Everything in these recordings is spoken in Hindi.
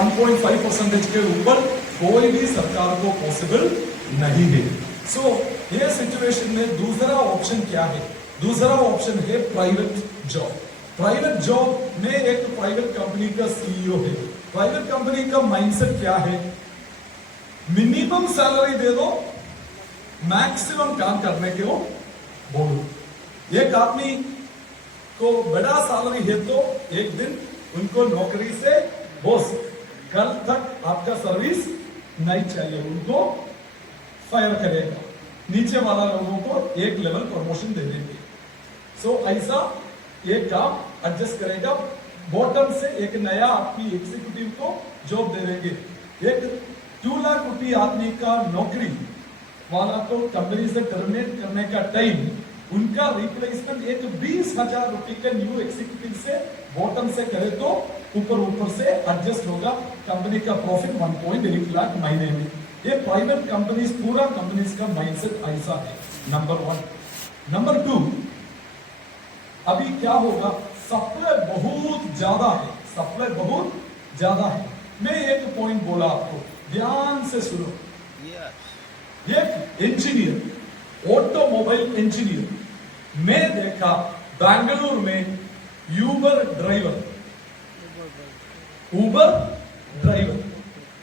1.5% के ऊपर कोई भी सरकार को पॉसिबल नहीं है। सो ये सिचुएशन में दूसरा ऑप्शन क्या है? दूसरा ऑप्शन है प्राइवेट जॉब। प्राइवेट जॉब में एक प्राइवेट कंपनी का सीईओ है। प्राइवेट कंपनी का माइंडसेट क्या है? मिनिमम सैलरी दे दो, मैक्सिमम काम करने के बोलो। एक आदमी को बड़ा सैलरी है तो एक दिन उनको नौकरी से बॉस कल तक आपका सर्विस नहीं चाहिए, उनको फायर करेगा, नीचे वाला लोगों को एक लेवल प्रमोशन दे देंगे। सो ऐसा एक काम एडजस्ट करेगा, बॉटम से एक नया आपकी एग्जीक्यूटिव को जॉब दे देंगे। एक 2 लाख रुपये आदमी का नौकरी वाला को कंपनी से टर्मिनेट करने का टाइम उनका रिप्लेसमेंट एक 20,000 रुपए के न्यू एग्जीक्यूटिव से बॉटम से करे तो ऊपर से एडजस्ट होगा। कंपनी का प्रॉफिट 1.8 लाख महीने में। ये प्राइवेट कंपनीज, पूरा कंपनीज का माइंडसेट ऐसा है। नंबर 1। नंबर 2, अभी क्या होगा? सप्लाई बहुत ज्यादा है, सप्लाई बहुत ज्यादा है। मैं एक पॉइंट बोला आपको, ध्यान से सुनो। एक इंजीनियर, ऑटोमोबाइल इंजीनियर, मैं देखा बेंगलुरु में यूबर ड्राइवर,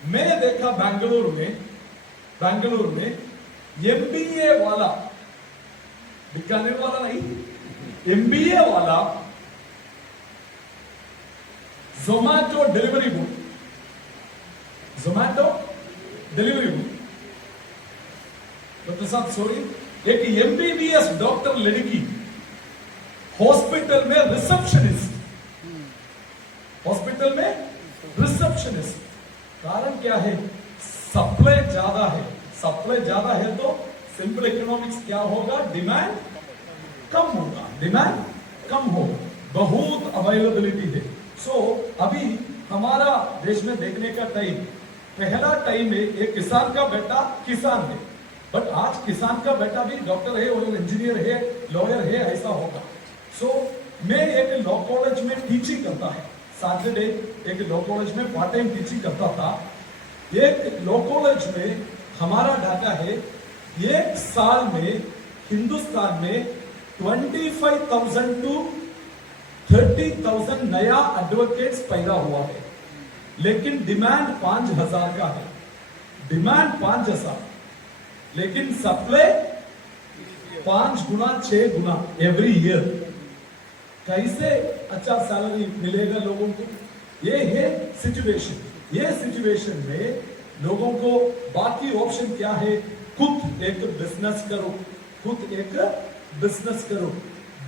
मैं देखा बेंगलुरु में एमबीए वाला, बीकानेर वाला नहीं, एमबीए वाला जोमैटो डिलीवरी बुक, डॉक्टर साहब सॉरी, एक एमबीबीएस डॉक्टर लड़की हॉस्पिटल में रिसेप्शनिस्ट, कारण क्या है? सप्लाई ज्यादा है। सप्लाई ज्यादा है तो सिंपल इकोनॉमिक्स क्या होगा? डिमांड कम होगा, बहुत अवेलेबिलिटी है। सो अभी हमारा देश में देखने का टाइम, पहला टाइम है एक किसान का बेटा किसान है, बट आज किसान का बेटा भी डॉक्टर है और इंजीनियर है, लॉयर है, ऐसा होगा। सो मैं एक लॉ कॉलेज में टीचिंग करता है, सैटरडे एक लॉ कॉलेज में पार्ट टाइम टीचिंग करता था। एक लॉ कॉलेज में हमारा डाटा है, एक साल में हिंदुस्तान में 25,000 to 30,000 नया एडवोकेट्स पैदा हुआ है, लेकिन डिमांड 5,000 का है। डिमांड 5,000, लेकिन सप्लाई 5 गुना 6 गुना एवरी ईयर। कैसे अच्छा सैलरी मिलेगा लोगों को? ये है सिचुएशन। ये सिचुएशन में लोगों को बाकी ऑप्शन क्या है? खुद एक बिजनेस करो।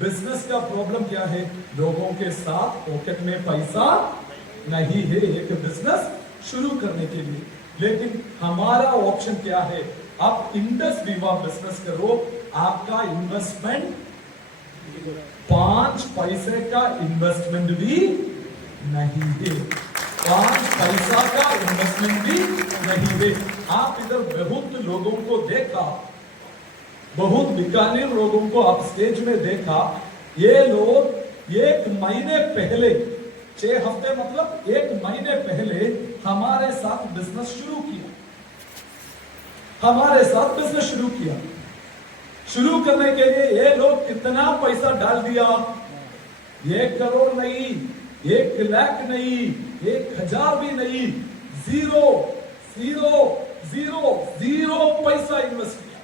बिजनेस का प्रॉब्लम क्या है? लोगों के साथ पॉकेट में पैसा नहीं है एक बिजनेस शुरू करने के लिए। लेकिन हमारा ऑप्शन क्या है? आप इंडस विवा बिजनेस करो, आपका इन्वेस्टमेंट 5 पैसे का इन्वेस्टमेंट भी नहीं है, 5 पैसा का इन्वेस्टमेंट भी नहीं है। आप इधर बहुत लोगों को देखा, बहुत बीकानेर लोगों को आप स्टेज में देखा, ये लोग 1 महीने पहले, 6 हफ्ते मतलब 1 महीने पहले हमारे साथ बिजनेस शुरू किया। शुरू करने के लिए ये लोग कितना पैसा डाल दिया? 1 करोड़ नहीं, 1 लाख नहीं, 1,000 भी नहीं, जीरो पैसा इन्वेस्ट किया।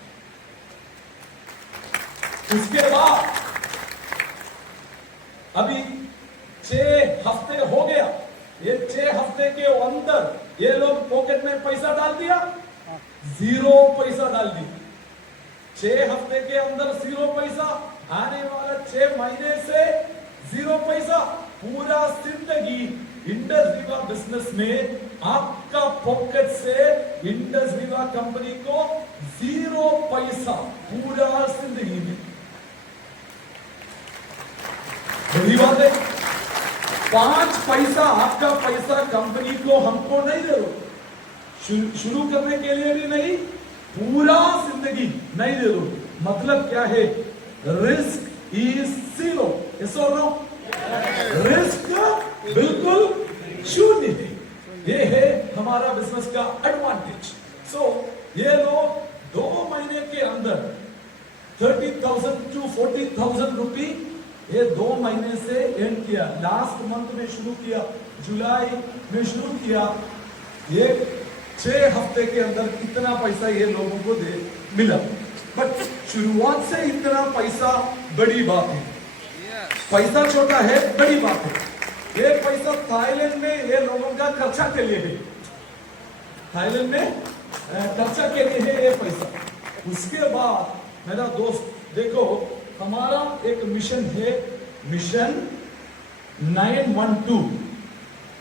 उसके बाद अभी 6 हफ्ते हो गया, ये 6 हफ्ते के अंदर ये लोग पॉकेट में पैसा डाल दिया, 0 पैसा डाल दिया। 6 हफ्ते के अंदर 0 पैसा, आने वाला 6 महीने से 0 पैसा। पूरा जिंदगी इंडस विवा बिजनेस में आपका पॉकेट से इंडस विवा कंपनी को 0 पैसा, पूरा जिंदगी में। बड़ी बात है, 5 पैसा आपका पैसा कंपनी को हमको नहीं दे दो, शुरू करने के लिए भी नहीं, पूरा जिंदगी नहीं दे दो। मतलब क्या है? Risk is 0। यस और नो? रिस्क बिल्कुल शून्य है। ये है हमारा बिजनेस का एडवांटेज। सो ये लोग 2 महीने के अंदर 30,000 to 40,000 रुपी ये 2 महीने से अर्न किया। लास्ट मंथ में शुरू किया, जुलाई में शुरू किया, ये 6 हफ्ते के अंदर कितना पैसा ये लोगों को दे मिला। बट शुरुआत से इतना पैसा बड़ी बात है, पैसा छोटा है बड़ी बात है। ये पैसा थाईलैंड में ये लोगों का खर्चा के लिए है, थाईलैंड में खर्चा के लिए है ये पैसा। उसके बाद मेरा दोस्त देखो, हमारा एक मिशन है, मिशन 912।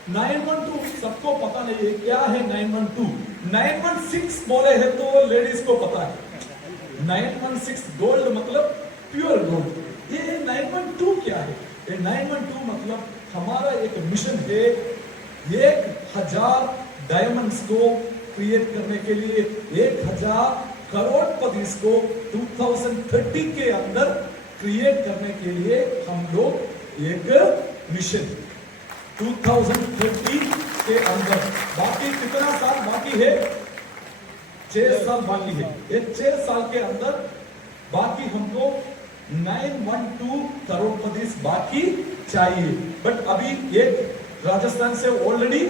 912 सबको पता नहीं है क्या है 912। 916 बोले हैं तो लेडीज को पता है। 916 गोल्ड मतलब प्योर गोल्ड। ये 912 क्या है? ये 912 मतलब हमारा एक मिशन है 1000 डायमंड्स को क्रिएट करने के लिए, 1000 करोड़पति को 2030 के अंदर क्रिएट करने के लिए हम लोग एक मिशन 2030 के अंदर। बाकी कितना साल बाकी है? 6 साल बाकी है। ये 6 साल के अंदर बाकी हमको 912 करोड़पति बाकी चाहिए। बट अभी एक राजस्थान से ऑलरेडी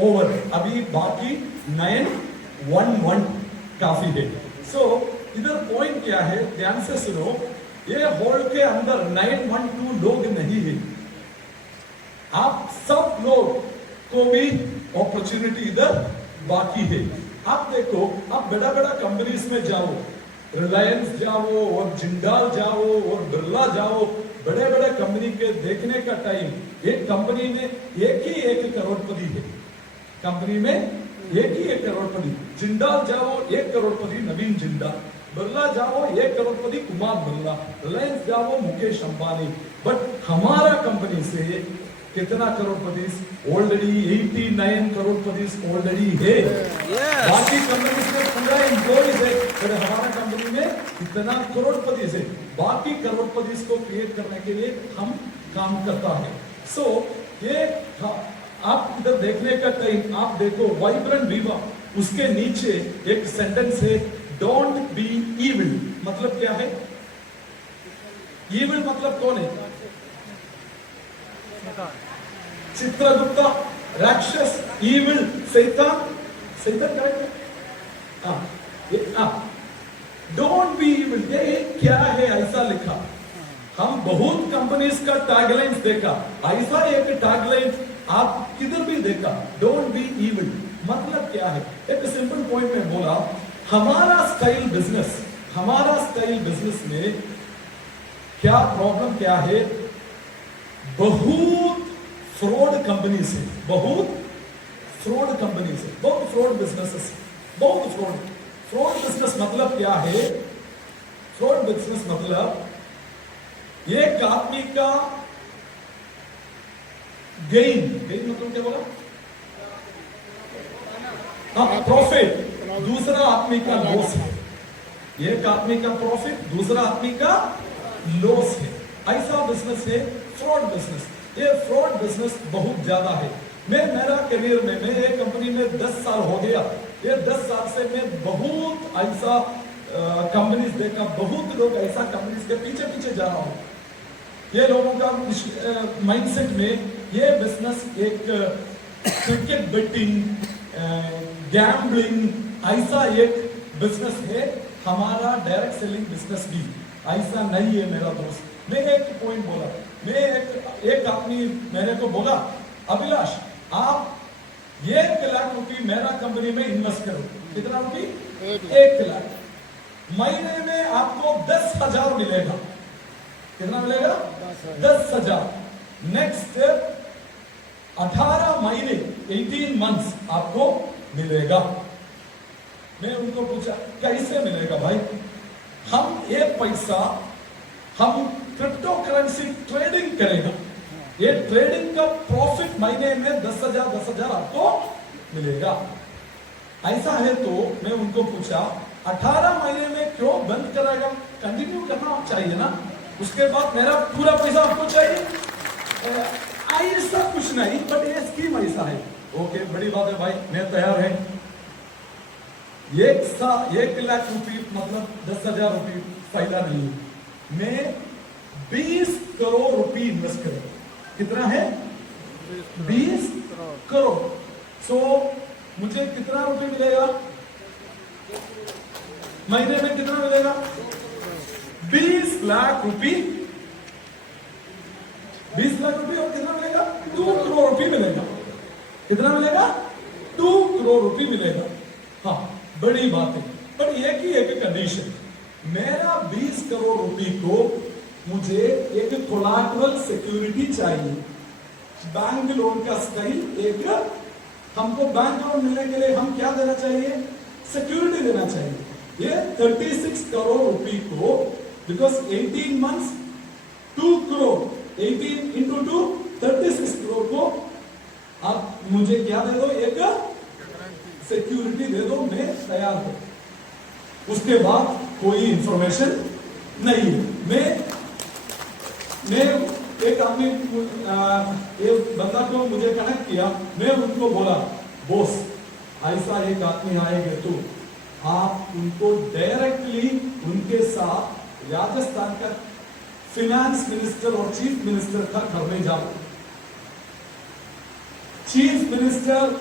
ओवर, अभी बाकी 911 काफी है। सो इधर पॉइंट क्या है, ध्यान से सुनो। ये हॉल के अंदर 912 लोग नहीं है, आप सब लोग को भी अपॉर्चुनिटी इधर बाकी है। आप देखो, आप बड़ा बड़ा कंपनीज में जाओ, रिलायंस जाओ और जिंदाल जाओ और बिरला जाओ, बड़े बड़े कंपनी के देखने का टाइम एक कंपनी में एक ही 1 करोड़पति है, कंपनी में एक ही 1 करोड़पति। जिंदाल जाओ 1 करोड़पति नवीन जिंदाल, बिरला जाओ 1 करोड़पति कुमार बिरला, रिलायंस जाओ मुकेश अंबानी। बट हमारा कंपनी से कितना करोड़पति? ऑलरेडी 89 करोड़पति ऑलरेडी है। बाकी कंपनी में पूरा एम्प्लॉइज है, पर हमारा कंपनी में कितना करोड़पति है। बाकी करोड़पति को क्रिएट करने के लिए हम काम करता है। सो ये आप इधर देखने का टाइम आप देखो, वाइब्रेंट विवा, उसके नीचे एक सेंटेंस है, डोंट बी इविल। मतलब क्या है? इविल मतलब कौन है? चित्रगुप्ता, राक्षस, इविल, शैतान। शैतान करेक्ट है? डोंट बी इविल, ये क्या है ऐसा लिखा? हम बहुत कंपनीज का टैगलाइंस देखा, ऐसा एक टैगलाइन आप किधर भी देखा, डोंट बी इविल। मतलब क्या है? एक सिंपल पॉइंट में बोला, हमारा स्टाइल बिजनेस में क्या प्रॉब्लम क्या है? बहुत फ्रॉड कंपनीज है, बहुत फ्रॉड कंपनीज है, बहुत फ्रॉड बिजनेसेस, बहुत फ्रॉड बिजनेस मतलब क्या है? फ्रॉड बिजनेस मतलब एक आदमी का गेन मतलब क्या बोला? हाँ, प्रॉफिट, दूसरा आदमी का लॉस है। एक आदमी का प्रॉफिट, दूसरा आदमी का लॉस है, ऐसा बिजनेस है फ्रॉड बिजनेस। ये फ्रॉड बिजनेस बहुत ज्यादा है। मेरा करियर में, मैं एक कंपनी में 10 साल हो गया। ये 10 साल से मैं बहुत ऐसा कंपनीज देखा, बहुत लोग ऐसा कंपनीज के पीछे पीछे जा रहा हूं। ये लोगों का माइंडसेट में ये बिजनेस एक क्रिकेट बेटिंग, गैम्बलिंग, ऐसा एक बिजनेस है। हमारा डायरेक्ट सेलिंग बिजनेस भी ऐसा नहीं है मेरा दोस्त। मैं एक पॉइंट बोला, मैं एक आदमी मेरे को बोला, अभिलाष आप 1 लाख रुपए मेरा कंपनी में इन्वेस्ट करो। कितना रुपए? 1 लाख। महीने में आपको 10,000 मिलेगा। कितना मिलेगा? 10,000। नेक्स्ट 18 महीने 18 मंथ्स आपको मिलेगा। मैं उनको पूछा कैसे मिलेगा भाई? हम ये पैसा हम क्रिप्टो करेंसी ट्रेडिंग करेगा, ये ट्रेडिंग का प्रॉफिट महीने में 10,000 आपको मिलेगा। ऐसा है तो मैं उनको पूछा 18 महीने में क्यों बंद करेगा? कंटिन्यू करना चाहिए ना, उसके बाद मेरा पूरा पैसा आपको चाहिए। ऐसा कुछ नहीं, बट ये स्कीम ऐसा है। ओके, बड़ी बात है भाई, मैं तैयार है। 1 लाख रुपए मतलब 10,000 रुपए फायदा नहीं है। मैं 20 करोड़ रुपए इन्वेस्ट करें, कितना है? 20 करोड़। सो मुझे कितना रुपए मिलेगा महीने में? कितना मिलेगा? 20 लाख रुपए। 20 लाख रुपए और कितना मिलेगा? 2 करोड़ रुपए मिलेगा। कितना मिलेगा? 2 करोड़ रुपए मिलेगा। हाँ, बड़ी बात है, पर एक कंडीशन, मेरा 20 करोड़ रुपए को मुझे एक कोलैटरल सिक्योरिटी चाहिए। बैंक लोन का स्टाइल एक, हमको बैंक लोन मिलने के लिए हम क्या देना चाहिए? सिक्योरिटी देना चाहिए। ये 36 करोड़ रुपए को, because 18 months 2 crore, 18 into 2 36 crore को आप मुझे क्या दे दो? एक सिक्योरिटी दे दो, मैं तैयार हूं। उसके बाद कोई इंफॉर्मेशन नहीं है। मैं एक आदमी, एक बंदा को मुझे कनेक्ट किया, मैं उनको बोला, बॉस ऐसा एक आदमी आएगा तो आप उनको डायरेक्टली उनके साथ राजस्थान का फिनेंस मिनिस्टर और चीफ मिनिस्टर का घर में जाओ। चीफ मिनिस्टर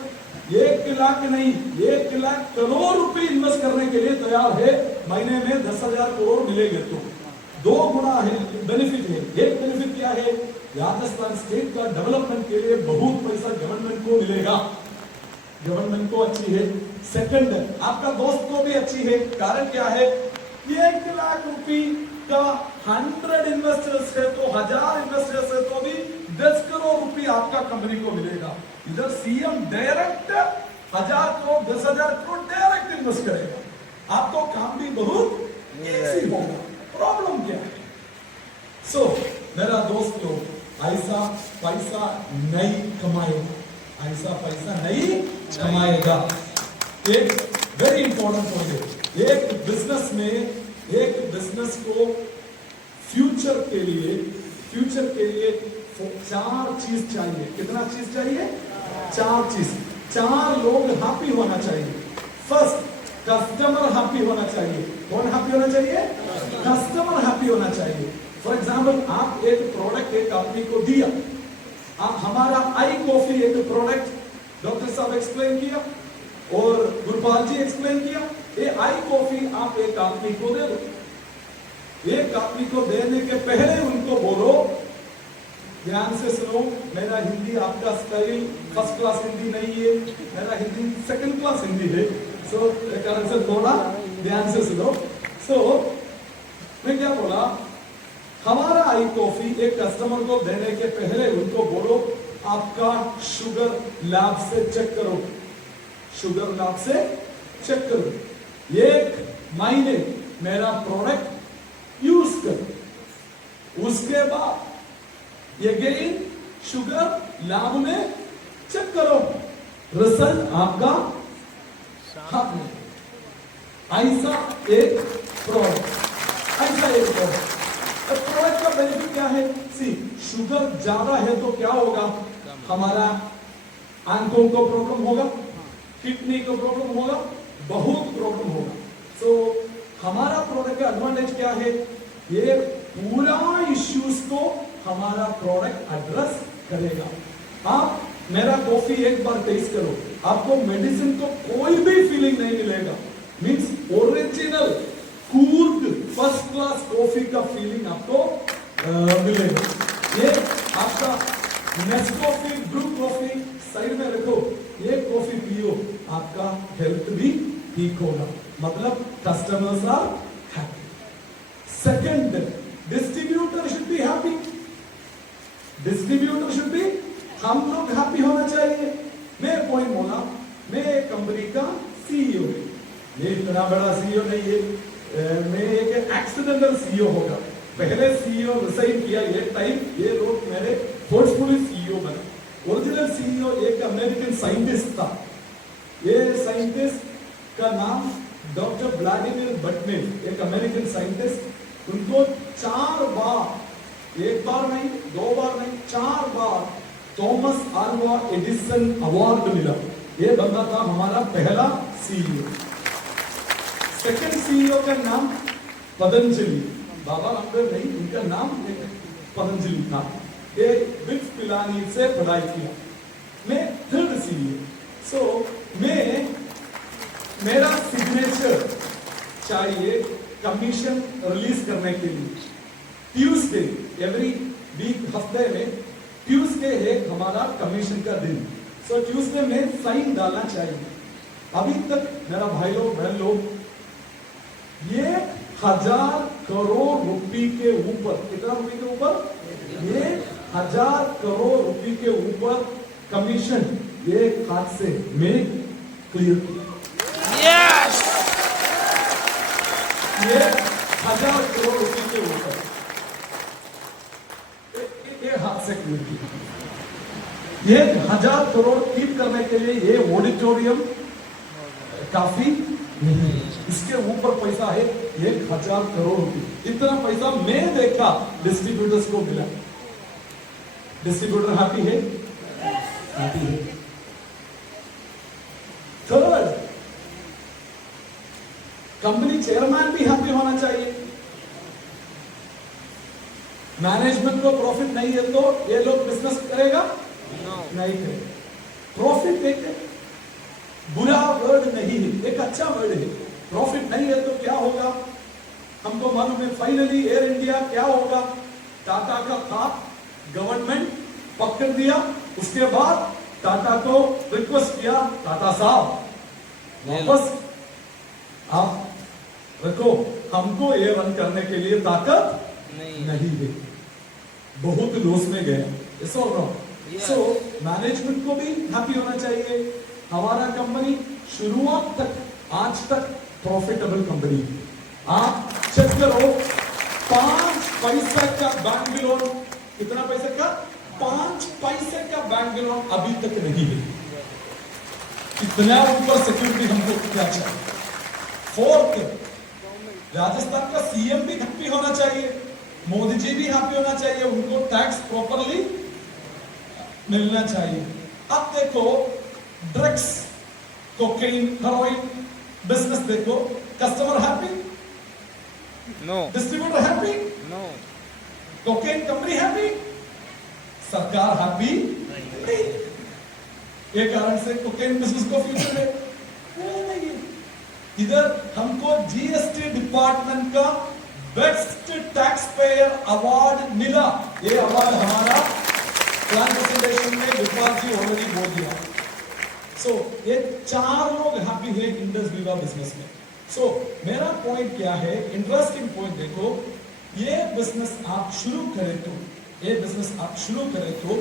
1 लाख नहीं, 1 लाख करोड़ रुपए इन्वेस्ट करने के लिए तैयार है। महीने में 10,000 करोड़ मिलेंगे तो 2 गुना है बेनिफिट है। एक बेनिफिट क्या है? राजस्थान स्टेट का डेवलपमेंट के लिए बहुत पैसा गवर्नमेंट को मिलेगा, गवर्नमेंट को अच्छी है। सेकंड, आपका दोस्त को भी अच्छी है। कारण क्या है? 1 लाख रुपए का 100 इन्वेस्टर्स है तो 1000 इन्वेस्टर्स है तो भी 10 करोड़ रुपए आपका कंपनी को मिलेगा। इधर CM direct 1000 crore 10,000 crore direct invest करेगा। आपको काम भी बहुत इजी होगा। प्रॉब्लम क्या है? सो मेरा दोस्त लोग, ऐसा पैसा नहीं कमाएगा, ऐसा पैसा नहीं कमाएगा। एक वेरी इंपॉर्टेंट पॉइंट है, एक बिजनेस में, एक बिजनेस को फ्यूचर के लिए 4 चीज चाहिए। कितना चीज चाहिए? 4 चीज। 4 लोग हैप्पी होना चाहिए। फर्स्ट, कस्टमर हैप्पी होना चाहिए। कौन हैप्पी होना चाहिए? कस्टमर हैप्पी होना चाहिए। फॉर एग्जाम्पल, आप एक प्रोडक्ट एक आदमी को दिया, आप हमारा आई कॉफी एक प्रोडक्ट डॉक्टर साहब एक्सप्लेन किया और गुरपाल जी एक्सप्लेन किया। ये आई कॉफी आप एक आदमी को दे दो। एक आदमी को देने के पहले उनको बोलो, ध्यान से सुनो, मेरा हिंदी आपका स्टाइल फर्स्ट क्लास हिंदी नहीं है, मेरा हिंदी सेकंड क्लास हिंदी है। सो कारण से थोड़ा ध्यान से सुनो। सो मैं क्या बोला, हमारा आई कॉफी एक कस्टमर को देने के पहले उनको बोलो, आपका शुगर लैब से चेक करो, शुगर लैब से चेक करो, 1 महीने मेरा प्रोडक्ट यूज करो। उसके बाद अगेन शुगर लैब में चेक करो, रिजल्ट आपका हाथ में। ऐसा एक प्रोडक्ट, प्रोडक्ट का बेनिफिट क्या है? सी, शुगर ज्यादा है तो क्या होगा? हमारा आंखों को प्रॉब्लम होगा, किडनी को प्रॉब्लम होगा, बहुत प्रॉब्लम होगा। सो हमारा प्रोडक्ट का एडवांटेज क्या है? ये पूरा इश्यूज को हमारा प्रोडक्ट एड्रेस करेगा। आप मेरा कॉफी एक बार टेस्ट करो, आपको मेडिसिन को कोई भी फीलिंग नहीं मिलेगा। Means original cooled first class coffee का फीलिंग आपको मिलेगा। ये आपका नेस्कॉफी, ब्रू कॉफी साइड में रखो, ये कॉफी पियो, आपका हेल्थ भी ठीक होगा। मतलब customers are happy. Second, distributor should be happy. Distributor should be, हम लोग हैप्पी होना चाहिए। मैं पॉइंट बोला, मैं एक कंपनी का सीईओ, ये इतना बड़ा सीईओ नहीं है, मैं एक एक्सीडेंटल सीईओ होगा। पहले सीईओ रिजाइन किया एक टाइम, ये लोग मेरे फोर्सफुली सीईओ बने। ओरिजिनल सीईओ एक अमेरिकन साइंटिस्ट था। ये साइंटिस्ट का नाम डॉक्टर व्लादिमीर बटमिल, एक अमेरिकन साइंटिस्ट। उनको 4 बार, 1 बार नहीं, 2 बार नहीं, 4 बार थॉमस अल्वा एडिसन अवार्ड मिला। ये बंदा था हमारा पहला सीईओ। सेकंड सीईओ का नाम पतंजलि, बाबा रामदेव नहीं, इनका नाम पतंजलि था। ये विक्स पिलानी से पढ़ाई किया। मैं थर्ड सीईओ। सो मैं मेरा सिग्नेचर चाहिए कमीशन रिलीज करने के लिए। ट्यूसडे एवरी वीक, हफ्ते में ट्यूसडे है हमारा कमीशन का दिन। सो ट्यूसडे में साइन डालना चाहिए। अभी तक मेरा भाई लोग बहन लोग 1,000 करोड़ रुपए के ऊपर, कितना रुपए के ऊपर? 1,000 करोड़ रुपए के ऊपर कमीशन एक हाथ से मैं क्लियर किया। यस, 1,000 करोड़ रुपए के ऊपर एक हाथ से क्लियर किया। 1,000 करोड़ कीप करने के लिए ये ऑडिटोरियम काफी नहीं, इसके ऊपर पैसा है 1,000 करोड़ रुपए। इतना पैसा मैं देखा डिस्ट्रीब्यूटर्स को मिला। डिस्ट्रीब्यूटर हैप्पी है? हैप्पी है। थर्ड, कंपनी चेयरमैन भी हैप्पी होना चाहिए। मैनेजमेंट को प्रॉफिट नहीं है तो ये लोग बिजनेस करेगा? नहीं करेगा। प्रॉफिट देखे, बुरा वर्ड नहीं है, एक अच्छा वर्ड है। प्रॉफिट नहीं है तो क्या होगा हमको मालूम है। फाइनली एयर इंडिया क्या होगा? टाटा का था, गवर्नमेंट पकड़ दिया। उसके बाद टाटा को रिक्वेस्ट किया, टाटा साहब वापस आप रखो, हमको ये रन करने के लिए ताकत नहीं है। बहुत लॉस में गया। सो मैनेजमेंट को भी हैप्पी होना चाहिए। हमारा कंपनी शुरुआत तक आज तक प्रॉफिटेबल कंपनी। आप चेक करो, 5 पैसे का बैंक लोन, कितना पैसे का? 5 पैसे का बैंक लोन अभी तक नहीं है। इतना ऊपर सिक्योरिटी हमको क्या चाहिए? फोर्थ, राजस्थान का सीएम भी हैप्पी होना चाहिए, मोदी जी भी हैप्पी होना चाहिए, उनको टैक्स प्रॉपरली मिलना चाहिए। अब देखो ड्रग्स, कोकेन, हेरोइन बिजनेस देखो, customer happy? No. Distributor happy? No. Cocaine company happy? सरकार हैप्पी नहीं। ये कारण से कोकेन बिजनेस को फ्यूचर में नहीं है। इधर हमको जीएसटी डिपार्टमेंट का बेस्ट टैक्स पेयर अवार्ड मिला। ये अवार्ड हमारा प्लान प्रेजेंटेशन में विपाल जी ऑलरेडी बोल दिया। सो ये 4 लोग हैप्पी है इंडस वीवा बिजनेस में। सो मेरा पॉइंट क्या है? इंटरेस्टिंग पॉइंट देखो, ये बिजनेस आप शुरू करें तो, ये बिजनेस आप शुरू करें तो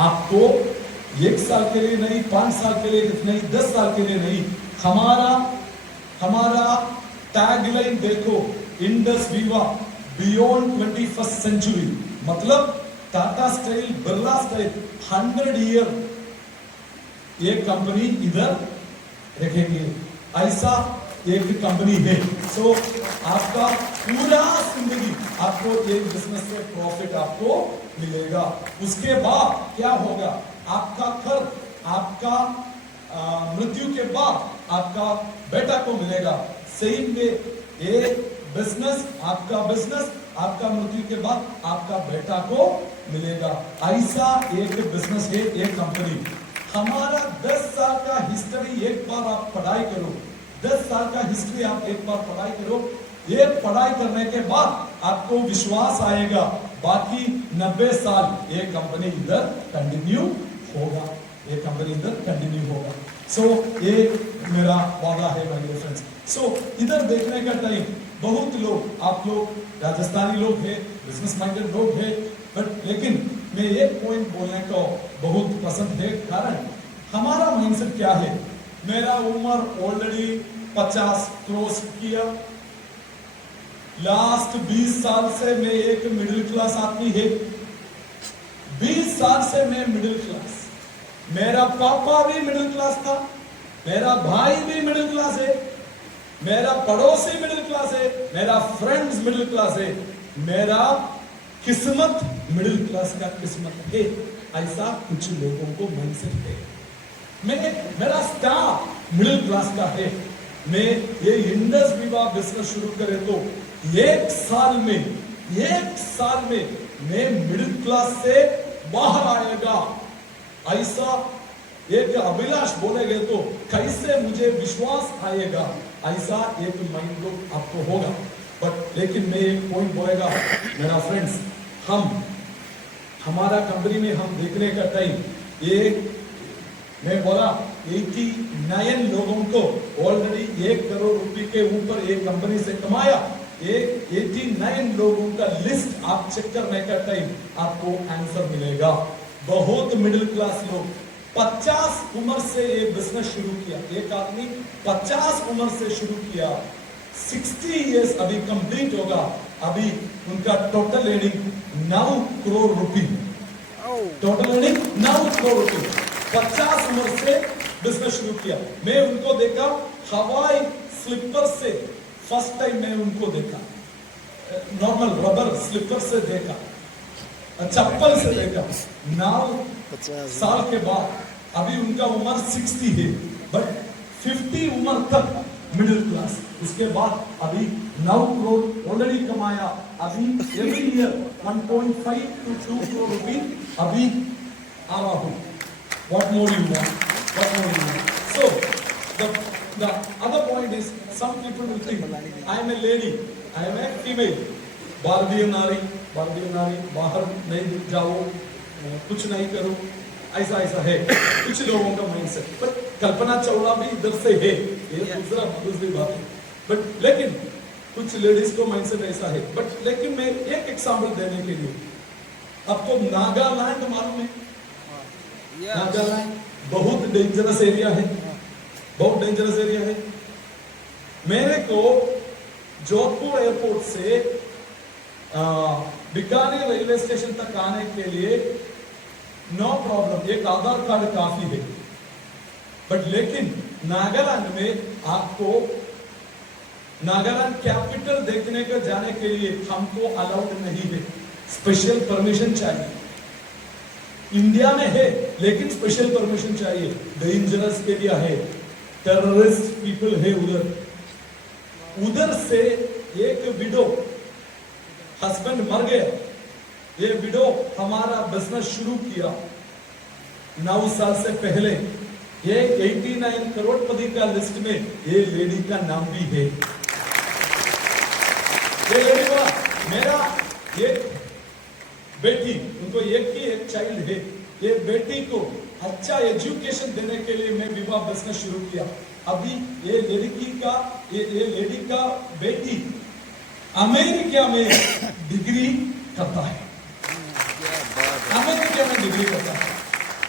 आपको 1 साल के लिए नहीं, 5 साल के लिए नहीं, 10 साल के लिए नहीं, हमारा टैगलाइन देखो, Indus Viva beyond 21st century. मतलब Tata style, Birla style 100 year ये कंपनी इधर रखेंगे, ऐसा एक कंपनी है। सो आपका पूरा जिंदगी आपको एक बिजनेस से प्रॉफिट आपको मिलेगा। उसके बाद क्या होगा? आपका खर्च, आपका मृत्यु के बाद आपका बेटा को मिलेगा। सही में एक बिजनेस, आपका बिजनेस आपका मृत्यु के बाद आपका बेटा को मिलेगा। ऐसा एक बिजनेस है, एक कंपनी। हमारा 10 साल का हिस्ट्री एक बार आप पढ़ाई करो, 10 साल का हिस्ट्री आप एक बार पढ़ाई करो। ये पढ़ाई करने के बाद आपको विश्वास आएगा, बाकी 90 साल ये कंपनी इधर कंटिन्यू होगा, ये कंपनी इधर कंटिन्यू होगा। सो ये मेरा वादा है माय डियर फ्रेंड्स। सो इधर देखने का टाइम, बहुत लोग, आप लोग राजस्थानी लोग हैं, बिजनेस माइंडेड लोग हैं, बट लेकिन मैं एक पॉइंट बोलने को बहुत पसंद है। कारण हमारा माइंडसेट क्या है? मेरा उम्र ऑलरेडी 50 क्रॉस किया। लास्ट 20 साल से मैं एक मिडिल क्लास आदमी है। 20 साल से मैं मिडिल क्लास, मेरा पापा भी मिडिल क्लास था, मेरा भाई भी मिडिल क्लास है, मेरा पड़ोसी मिडिल क्लास है, मेरा फ्रेंड्स मिडिल क्लास है, मेरा किस्मत मिडिल क्लास का किस्मत है। ऐसा कुछ लोगों को माइंडसेट है। मेरा स्टाफ मिडिल क्लास का है। मैं ये इंडस विवाह बिजनेस शुरू करे तो एक साल में मैं मिडिल क्लास से बाहर आएगा, ऐसा एक अभिलाष बोलेगे तो कैसे मुझे विश्वास आएगा, ऐसा एक माइंड लोग आपको होगा। बट लेकिन मैं एक पॉइंट बोलेगा मेरा फ्रेंड्स, हमारा कंपनी में हम देखने का टाइम ये मैं बोला 89 लोगों को ऑलरेडी 1 करोड़ रुपए के ऊपर एक कंपनी से कमाया। ये 89 लोगों का लिस्ट आप चेक करने का टाइम आपको आंसर मिलेगा। बहुत मिडिल क्लास लोग 50 उम्र से ये बिजनेस शुरू किया। एक आदमी 50 उम्र से शुरू किया, 60 इयर्स अभी कंप्लीट होगा। अभी उनका टोटल अर्निंग 9 करोड़ रुपए, टोटल अर्निंग 9 करोड़ रुपए। 50 उम्र से बिजनेस शुरू किया। मैं उनको देखा हवाई स्लीपर से, फर्स्ट टाइम मैं उनको देखा, नॉर्मल रबर स्लीपर से देखा, चप्पल से देखा। 9 साल के बाद अभी उनका उम्र 60 है, बट 50 उम्र तक मिडिल क्लास। उसके बाद अभी 9 करोड़ ऑलरेडी कमाया। अभी एवरी ईयर 1.5 to 2 करोड़ रुपए अभी आ रहा हूँ। What more you want? What more you want? So the other point is, some people will think I am a lady, I am a female. भारतीय नारी बाहर नहीं जाओ, कुछ नहीं करो, ऐसा है कुछ लोगों का माइंडसेट। बट कल्पना चावला भी इधर से है, ये दूसरी बात है। बट लेकिन कुछ लेडीज को माइंडसेट ऐसा है। बट लेकिन मैं एक एग्जांपल देने के लिए, आपको नागालैंड मालूम है? नागालैंड बहुत डेंजरस एरिया है, बहुत डेंजरस एरिया है। मेरे को जोधपुर एयरपोर्ट से बीकानेर रेलवे स्टेशन तक आने के लिए नो प्रॉब्लम, एक आधार कार्ड काफी है। बट लेकिन नागालैंड में आपको नागालैंड कैपिटल देखने का जाने के लिए हमको अलाउड नहीं है, स्पेशल परमिशन चाहिए। इंडिया में है लेकिन स्पेशल परमिशन चाहिए। डेंजरस एरिया है, टेररिस्ट पीपल है उधर से एक विडो, हस्बैंड मर गया, ये विडो हमारा बिजनेस शुरू किया 9 साल से पहले। ये 89 करोड़पति का लिस्ट में ये लेडी का नाम भी है। ये लेडी का मेरा एक बेटी, उनको एक चाइल्ड है। ये बेटी को अच्छा एजुकेशन देने के लिए मैं विवाह बिजनेस शुरू किया। अभी ये लेडी का बेटी अमेरिका में डिग्री करता है, अमेरिका में डिग्री करता है।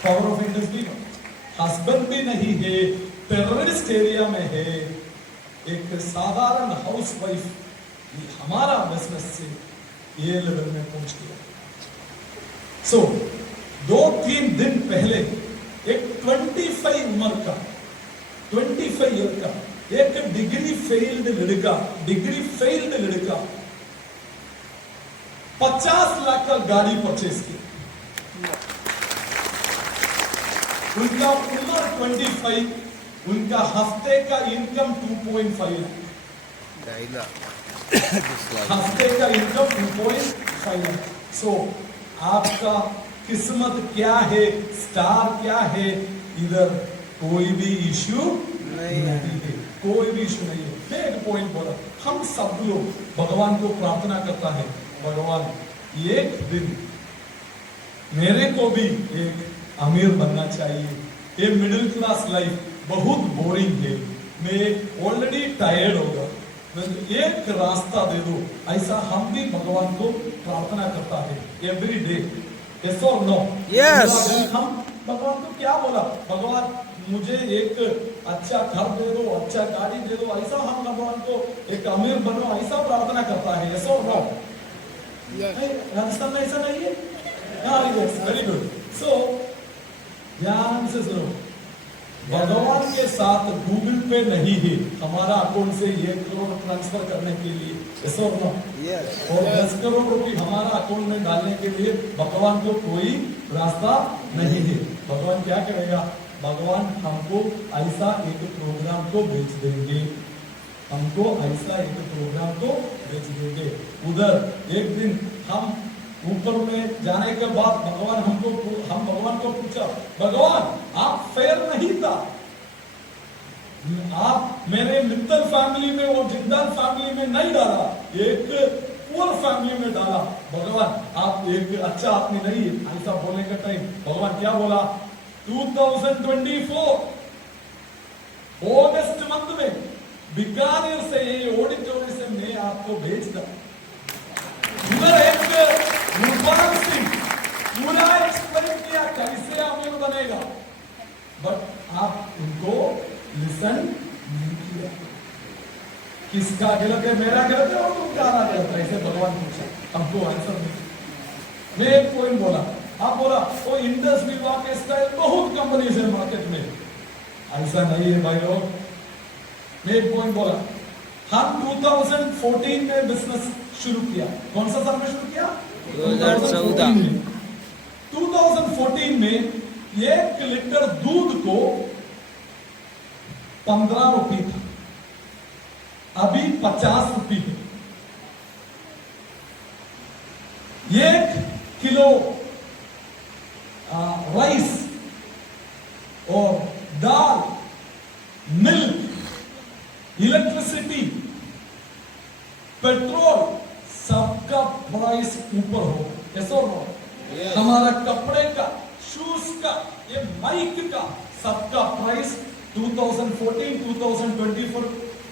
पावर ऑफ इंडस्ट्री में हस्बैंड भी नहीं है, टेररिस्ट एरिया में है, एक साधारण हाउस वाइफ हमारा बिजनेस से ये लेवल में पहुंच गया। सो 2-3 दिन पहले एक 25 उम्र का, 25 ईयर का एक डिग्री फेल्ड लड़का 50 लाख का गाड़ी परचेज की। उनका उम्र 25, उनका हफ्ते का इनकम 2.5 लाख, हफ्ते का इनकम 2.5 लाख। सो आपका किस्मत क्या है, स्टार क्या है, इधर कोई भी इश्यू नहीं है, कोई भी इश्यू नहीं है। मैं एक पॉइंट बोला, हम सब लोग भगवान को प्रार्थना करता है, भगवान एक दिन मेरे को भी एक अमीर बनना चाहिए। ये मिडिल क्लास लाइफ बहुत बोरिंग है, मैं ऑलरेडी टायर्ड होगा, एक रास्ता दे दो, ऐसा हम भी भगवान को प्रार्थना करता है एवरी डे। यस और नो? यस। हम भगवान को क्या बोला, भगवान मुझे एक अच्छा घर दे दो, अच्छा गाड़ी दे दो, ऐसा हम भगवान को एक अमीर बनो, ऐसा प्रार्थना करता है। यस और नो? राजस्थान में ऐसा नहीं है? Very good. सो ध्यान से सुनो, भगवान के साथ गूगल पे नहीं है हमारा अकाउंट से 1 करोड़ ट्रांसफर करने के लिए, yes or no? और 10 करोड़ रुपए हमारा अकाउंट में डालने के लिए भगवान को कोई रास्ता नहीं है। भगवान क्या करेगा? भगवान हमको ऐसा एक प्रोग्राम को बेच देंगे, हमको ऐसा एक प्रोग्राम को बेच देंगे। उधर एक दिन हम ऊपर में जाने के बाद हम भगवान को पूछा, भगवान आप फेयर नहीं था, आप मेरे मित्तल फैमिली में और जिंदाल फैमिली में नहीं डाला, एक पुअर फैमिली में डाला। भगवान आप एक अच्छा आदमी नहीं है। ऐसा बोलने का टाइम भगवान क्या बोला? 2024 अगस्त मंथ में बीकानेर से ये ऑडिटोरियम से मैं आपको भेज दा। उधर एक गुरबाज सिंह पूरा एक्सप्लेन किया कैसे अमीर बनेगा, बट आप उनको लिसन नहीं किया। किसका गलत है? मेरा गलत है और तुमका गलत है? ऐसे भगवान पूछा, हमको आंसर नहीं। मैं एक पॉइंट बोला, आप बोला वो इंडस विवा के स्टाइल बहुत कंपनीज है मार्केट में, ऐसा नहीं है भाई लोग। मैं एक पॉइंट बोला, हम 2014 में बिजनेस शुरू किया। कौन सा साल में शुरू किया? 2014 में। 2014 में 1 लीटर दूध को 15 रुपए था, अभी 50 रुपए है। 1 किलो राइस और दाल, मिल्क, इलेक्ट्रिसिटी, पेट्रोल, सबका प्राइस ऊपर हो। ऐसा हो हमारा कपड़े का, शूज का, ये माइक का, सबका प्राइस 2014 2024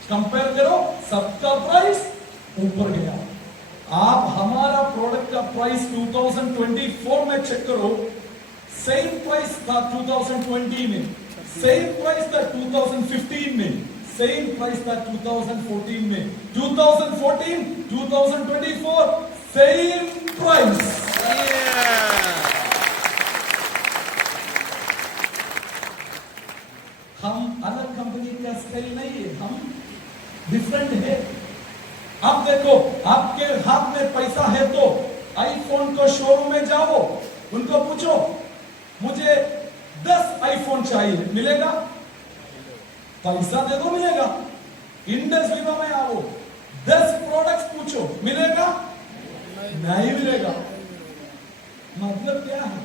कंपेयर करो, सबका प्राइस ऊपर गया। आप हमारा प्रोडक्ट का प्राइस 2024 में चेक करो, सेम प्राइस था 2020 में, सेम प्राइस था 2015 में, सेम प्राइस था 2014 में। 2014 2024 सेम प्राइस। हम अलग कंपनी का स्टाइल नहीं है, हम डिफरेंट है। अब देखो, आपके हाथ में पैसा है तो आईफोन को शोरूम में जाओ, उनको पूछो मुझे 10 आईफोन चाहिए, मिलेगा? पैसा दे दो, मिलेगा। इंडस विवा में आओ, 10 प्रोडक्ट्स पूछो, मिलेगा? नहीं मिलेगा। मतलब क्या है?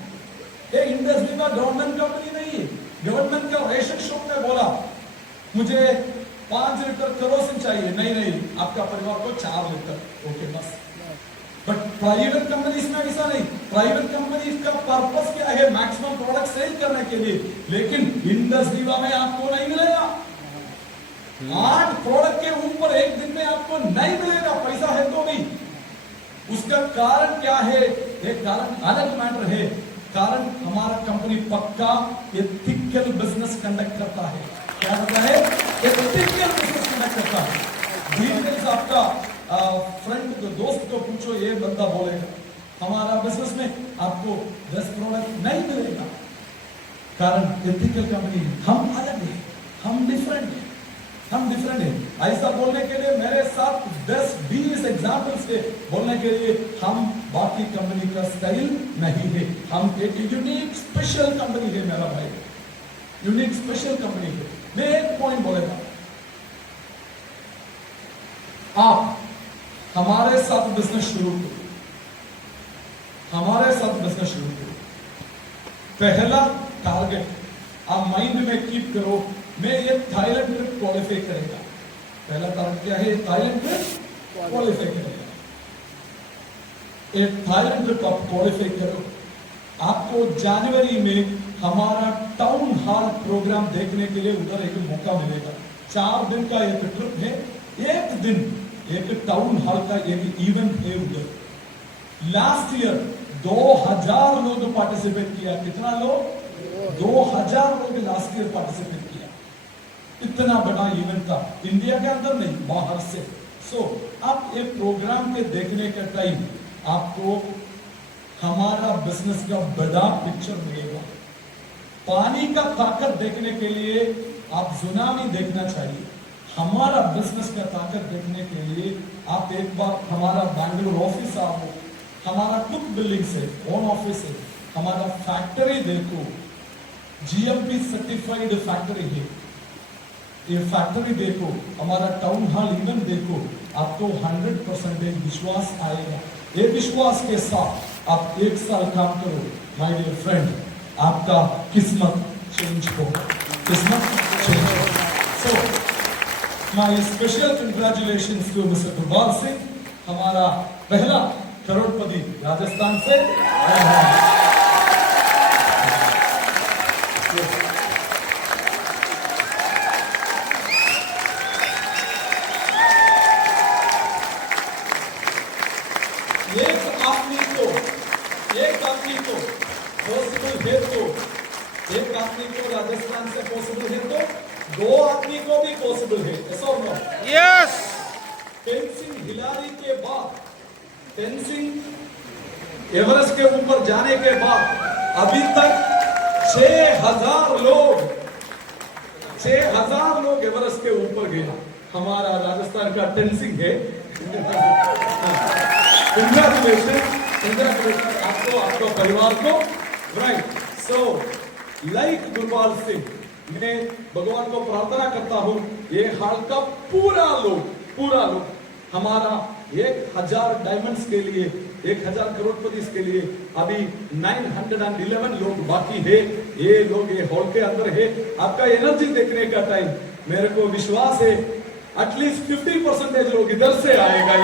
ये इंडस विवा गवर्नमेंट कंपनी नहीं है। गवर्नमेंट का रेशन शॉप में बोला मुझे 5 लीटर केरोसिन चाहिए, नहीं आपका परिवार को 4 लीटर, ओके बस। बट प्राइवेट कंपनीज में ऐसा नहीं। प्राइवेट कंपनीज का पर्पस क्या है? मैक्सिमम प्रोडक्ट सेल करने के लिए। लेकिन इंडस विवा में आपको नहीं मिलेगा। 8 प्रोडक्ट के ऊपर एक दिन में आपको नहीं मिलेगा, पैसा है तो भी। उसका कारण क्या है? एक कारण अलग मैटर है। कारण हमारा कंपनी पक्का एथिकल बिजनेस कंडक्ट करता है। क्या करता है? एथिकल बिजनेस कंडक्ट करता है। डिटेल्स आपका फ्रेंड को, दोस्त को पूछो, ये बंदा बोलेगा हमारा बिजनेस में आपको 10 प्रोडक्ट नहीं मिलेगा। कारण एथिकल कंपनी, हम अलग है, हम डिफरेंट है, हम डिफरेंट है। ऐसा बोलने के लिए मेरे साथ 10-20 एग्जाम्पल्स है बोलने के लिए। हम बाकी कंपनी का स्टाइल नहीं है, हम एक यूनिक स्पेशल कंपनी है मेरा भाई, यूनिक स्पेशल कंपनी है। मैं एक पॉइंट बोलेगा, आप हमारे साथ बिजनेस शुरू करो, हमारे साथ बिजनेस शुरू करो। पहला टारगेट आप माइंड में कीप करो, मैं ये थाईलैंड ट्रिप क्वालिफाई करेगा। पहला टारगेट क्या है? थाईलैंड ट्रिप क्वालिफाई करेगा। एक थाईलैंड ट्रिप आप क्वालिफाई करो, आपको जनवरी में हमारा टाउन हॉल प्रोग्राम देखने के लिए उधर एक मौका मिलेगा। 4 दिन का एक ट्रिप है, एक दिन एक टाउन हॉल का एक इवेंट है उधर। लास्ट ईयर 2000 लोग पार्टिसिपेट किया। कितना लोग? 2000 लोग लास्ट ईयर पार्टिसिपेट किया। इतना बड़ा इवेंट था, इंडिया के अंदर नहीं, बाहर से। आप एक प्रोग्राम के देखने के टाइम आपको हमारा बिजनेस का बड़ा पिक्चर मिलेगा। पानी का ताकत देखने के लिए आप सुनामी देखना चाहिए। हमारा बिजनेस का ताकत देखने के लिए आप एक बार हमारा बैंगलोर ऑफिस आओ, हमारा टुक बिल्डिंग से ओन ऑफिस है, हमारा फैक्ट्री देखो, जीएमपी सर्टिफाइड फैक्ट्री है। ये फैक्ट्री देखो, हमारा टाउन हॉल इवेंट देखो, आपको 100% विश्वास आएगा। ये विश्वास के साथ आप 1 साल काम करो, माय डियर फ्रेंड, आपका किस्मत चेंज होगा, किस्मत चेंज होगा। So my special congratulations to mister Gurbaz Singh, हमारा पहला करोड़पति राजस्थान से। एक आदमी को पॉसिबल है तो, एक आदमी को राजस्थान से पॉसिबल है तो 2 आदमी को भी पॉसिबल है, ऐसा होगा। यस। तेंजिंग हिलारी के बाद, तेंजिंग एवरेस्ट के ऊपर जाने के बाद अभी तक 6000 लोग एवरेस्ट के ऊपर गए। हमारा राजस्थान का तेंजिंग है। कंग्रेचुलेशन आपको, आपको परिवार को। Right, so like Gurbaz Singh, मैं भगवान को प्रार्थना करता हूं ये हाल का पूरा लोग हमारा 1000 डायमंड्स के लिए, 1000 करोड़पति के लिए अभी 911 लोग बाकी है। ये लोग ये हॉल के अंदर है। आपका एनर्जी देखने का टाइम, मेरे को विश्वास है एटलीस्ट 50% लोग इधर से आएगा।